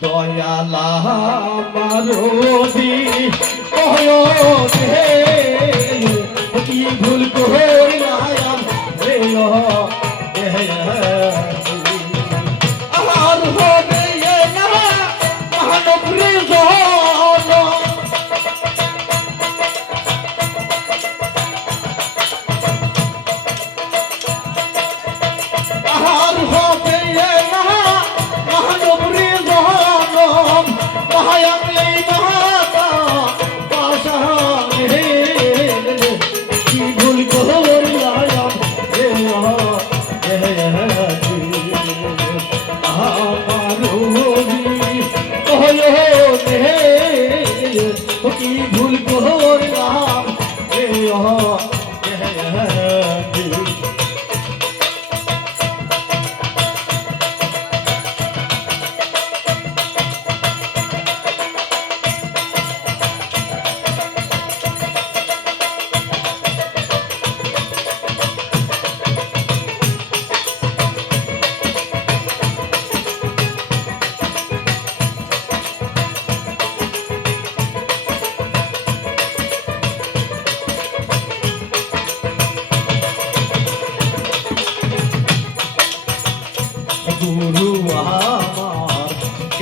দয়ালা মারোদি কয়ো হে কি ভুল কইলাম রে ও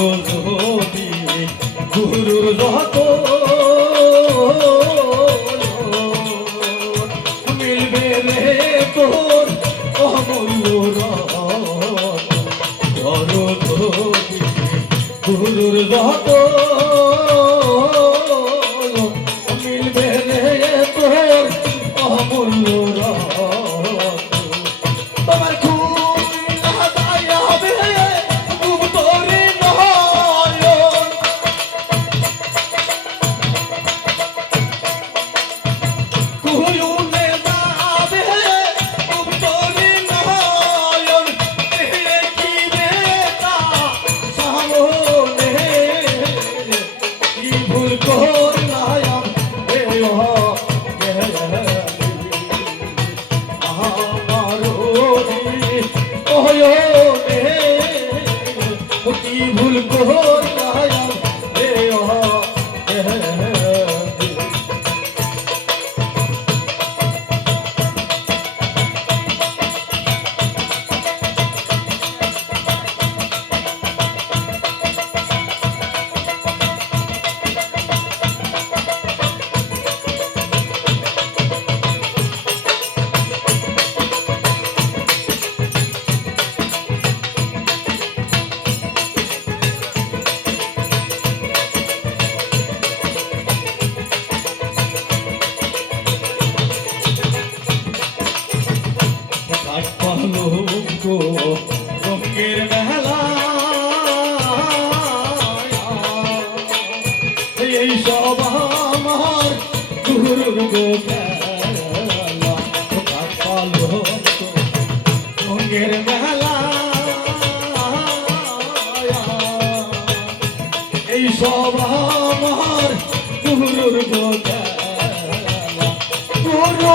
পরজোতি গুরুর যত মিলবে রে তোর অমূল্য পরজোতি গুরুর যত মিলবে রে তোর অমূল্য তোমার এই সব আমার গুরুর গোটা গুরু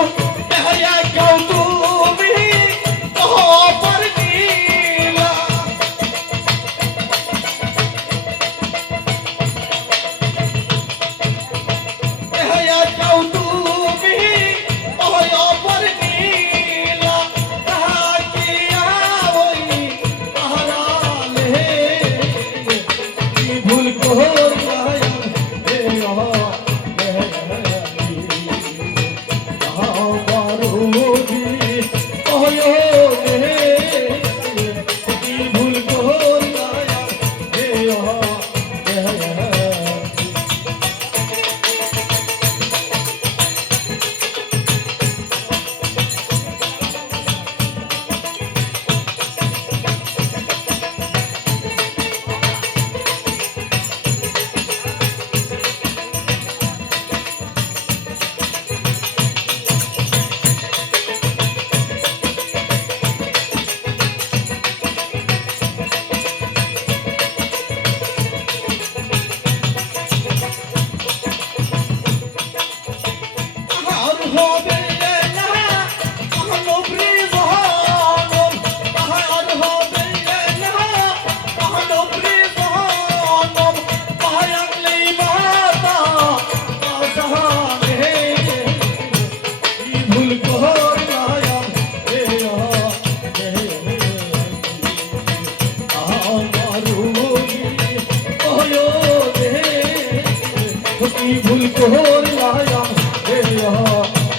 ভুল কোহর লায়া হে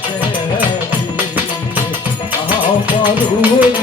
হে হে আহা পারু